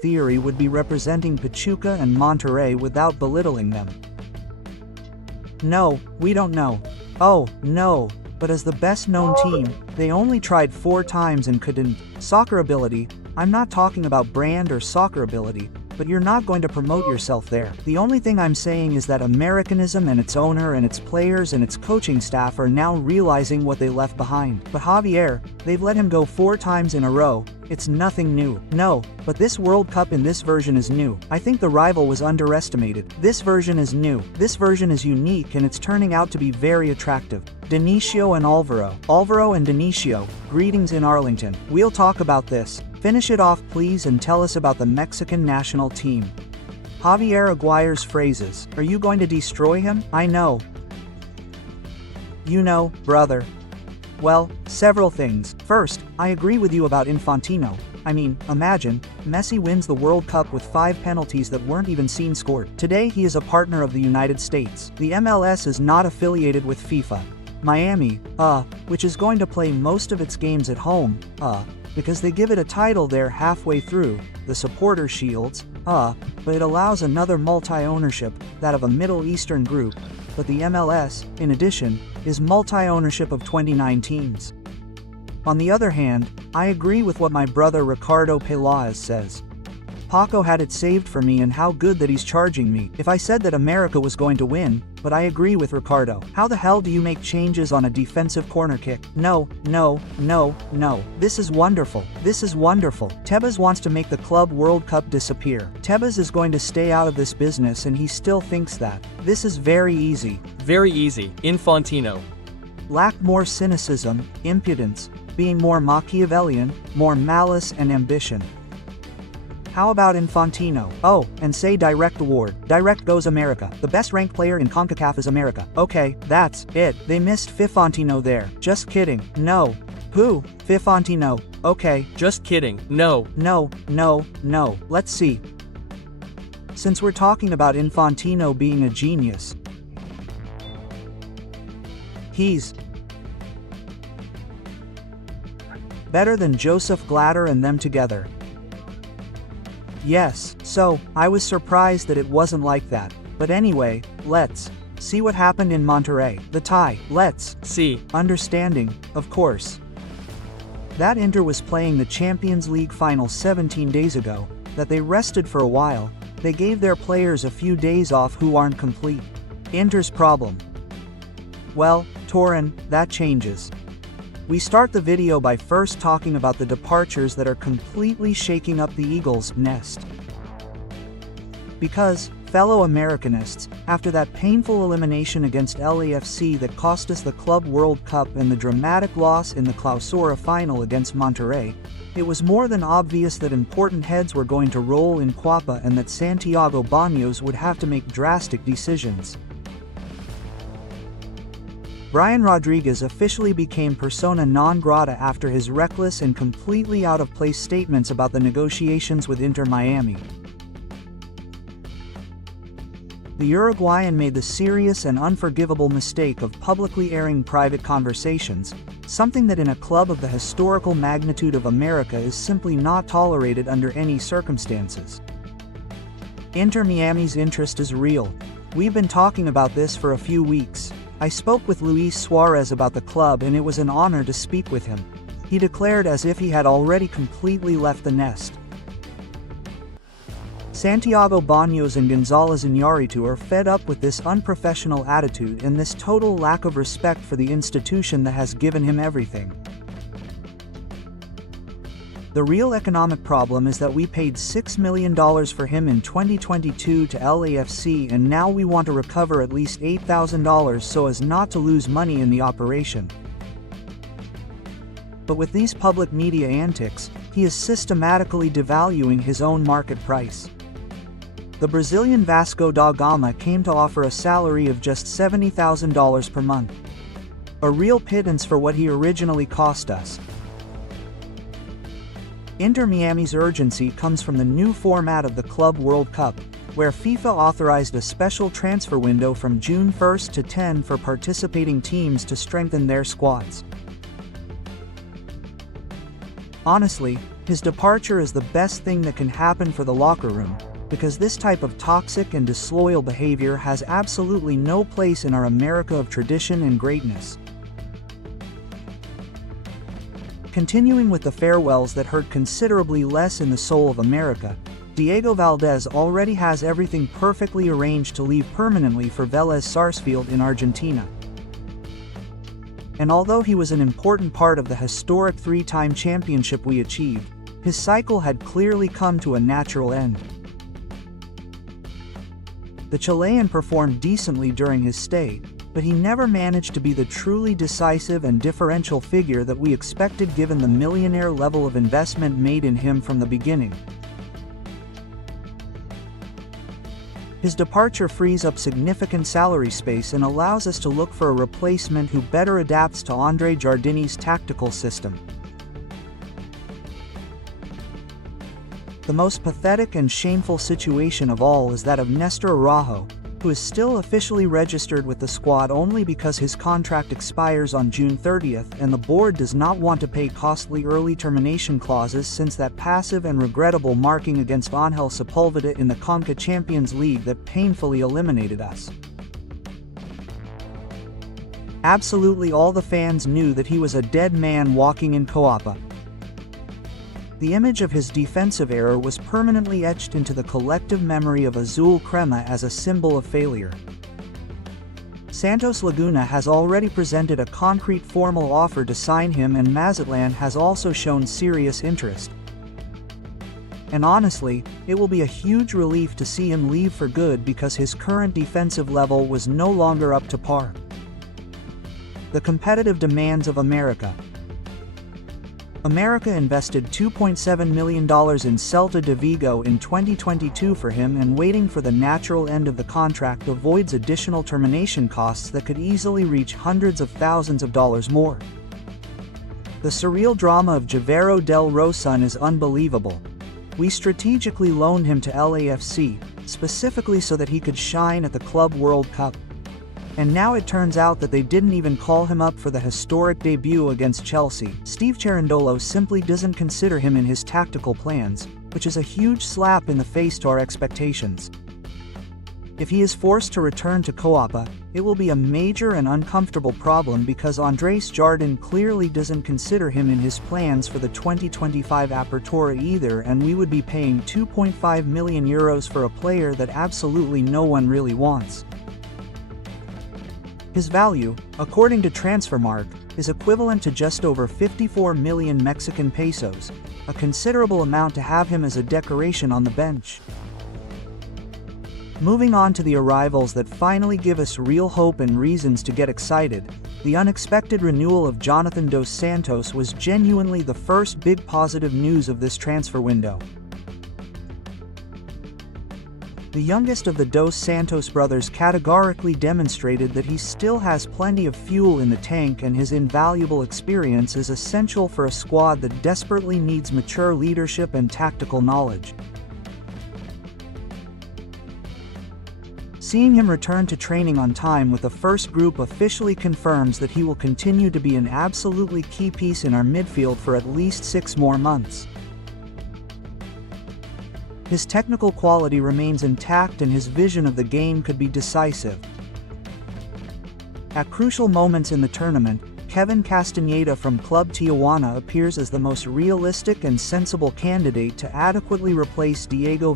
theory would be representing Pachuca and Monterrey without belittling them. No, we don't know. Oh, no, but as the best-known team, they only tried 4 times and couldn't. Soccer ability, I'm not talking about brand or soccer ability, but you're not going to promote yourself there. The only thing I'm saying is that Americanism and its owner and its players and its coaching staff are now realizing what they left behind. But Javier, they've let him go 4 times in a row. It's nothing new. No, but this World Cup in this version is new. I think the rival was underestimated. This version is new. This version is unique and it's turning out to be very attractive. Dionisio and Alvaro. Alvaro and Dionisio, greetings in Arlington. We'll talk about this. Finish it off please and tell us about the Mexican national team. Javier Aguirre's phrases. Are you going to destroy him? I know. You know, brother. Well, several things. First, I agree with you about Infantino. I mean, imagine, Messi wins the World Cup with 5 penalties that weren't even seen scored. Today he is a partner of the United States. The MLS is not affiliated with FIFA. Miami, which is going to play most of its games at home, because they give it a title there halfway through, the Supporter Shields, but it allows another multi-ownership, that of a Middle Eastern group, but the MLS, in addition, is multi-ownership of 29 teams. On the other hand, I agree with what my brother Ricardo Peláez says. Paco had it saved for me and how good that he's charging me. If I said that America was going to win, but I agree with Ricardo. How the hell do you make changes on a defensive corner kick? No. This is wonderful. This is wonderful. Tebas wants to make the Club World Cup disappear. Tebas is going to stay out of this business and he still thinks that. This is very easy. Very easy, Infantino. Lack more cynicism, impudence, being more Machiavellian, more malice and ambition. How about Infantino? Oh, and say direct award. Direct goes America. The best ranked player in CONCACAF is America. Okay, that's it. They missed Fifantino there. Just kidding. No. Who? Fifantino. Okay. Just kidding. No. No. Let's see. Since we're talking about Infantino being a genius, he's better than Joseph Blatter and them together. Yes, so, I was surprised that it wasn't like that. But anyway, let's see what happened in Monterrey. The tie. Let's see. Understanding, of course. That Inter was playing the Champions League final 17 days ago, that they rested for a while, they gave their players a few days off who aren't complete. Inter's problem. Well, Torin, that changes. We start the video by first talking about the departures that are completely shaking up the Eagles' nest. Because, fellow Americanists, after that painful elimination against LAFC that cost us the Club World Cup and the dramatic loss in the Clausura final against Monterrey, it was more than obvious that important heads were going to roll in Cuapa and that Santiago Baños would have to make drastic decisions. Brian Rodriguez officially became persona non grata after his reckless and completely out-of-place statements about the negotiations with Inter Miami. The Uruguayan made the serious and unforgivable mistake of publicly airing private conversations, something that in a club of the historical magnitude of America is simply not tolerated under any circumstances. Inter Miami's interest is real. We've been talking about this for a few weeks. I spoke with Luis Suarez about the club and it was an honor to speak with him. He declared as if he had already completely left the nest. Santiago Baños and González Iñárritu are fed up with this unprofessional attitude and this total lack of respect for the institution that has given him everything. The real economic problem is that we paid $6 million for him in 2022 to LAFC and now we want to recover at least $8,000 so as not to lose money in the operation. But with these public media antics, he is systematically devaluing his own market price. The Brazilian Vasco da Gama came to offer a salary of just $70,000 per month. A real pittance for what he originally cost us. Inter Miami's urgency comes from the new format of the Club World Cup, where FIFA authorized a special transfer window from June 1st to 10 for participating teams to strengthen their squads. Honestly, His departure is the best thing that can happen for the locker room, because this type of toxic and disloyal behavior has absolutely no place in our America of tradition and greatness. Continuing with the farewells that hurt considerably less in the soul of America, Diego Valdez already has everything perfectly arranged to leave permanently for Vélez Sarsfield in Argentina. And although he was an important part of the historic three-time championship we achieved, his cycle had clearly come to a natural end. The Chilean performed decently during his stay, but he never managed to be the truly decisive and differential figure that we expected given the millionaire level of investment made in him from the beginning. His departure frees up significant salary space and allows us to look for a replacement who better adapts to Andre Jardini's tactical system. The most pathetic and shameful situation of all is that of Nestor Araujo, who is still officially registered with the squad only because his contract expires on June 30th and the board does not want to pay costly early termination clauses since that passive and regrettable marking against Ángel Sepúlveda in the CONCA Champions League that painfully eliminated us. Absolutely all the fans knew that he was a dead man walking in Coapa. The image of his defensive error was permanently etched into the collective memory of Azul Crema as a symbol of failure. Santos Laguna has already presented a concrete formal offer to sign him, and Mazatlan has also shown serious interest. And honestly, it will be a huge relief to see him leave for good because his current defensive level was no longer up to par. The competitive demands of América. América invested $2.7 million in Celta de Vigo in 2022 for him, and waiting for the natural end of the contract avoids additional termination costs that could easily reach hundreds of thousands of dollars more. The surreal drama of Javero del Rosun is unbelievable. We strategically loaned him to LAFC, specifically so that he could shine at the Club World Cup. And now it turns out that they didn't even call him up for the historic debut against Chelsea. Steve Cherundolo simply doesn't consider him in his tactical plans, which is a huge slap in the face to our expectations. If he is forced to return to Coapa, it will be a major and uncomfortable problem because Andrés Jardín clearly doesn't consider him in his plans for the 2025 Apertura either, and we would be paying €2.5 million for a player that absolutely no one really wants. His value, according to Transfermarkt, is equivalent to just over 54 million Mexican pesos, a considerable amount to have him as a decoration on the bench. Moving on to the arrivals that finally give us real hope and reasons to get excited, the unexpected renewal of Jonathan Dos Santos was genuinely the first big positive news of this transfer window. The youngest of the Dos Santos brothers categorically demonstrated that he still has plenty of fuel in the tank, and his invaluable experience is essential for a squad that desperately needs mature leadership and tactical knowledge. Seeing him return to training on time with the first group officially confirms that he will continue to be an absolutely key piece in our midfield for at least 6 more months. His technical quality remains intact and his vision of the game could be decisive. At crucial moments in the tournament, Kevin Castaneda from Club Tijuana appears as the most realistic and sensible candidate to adequately replace Diego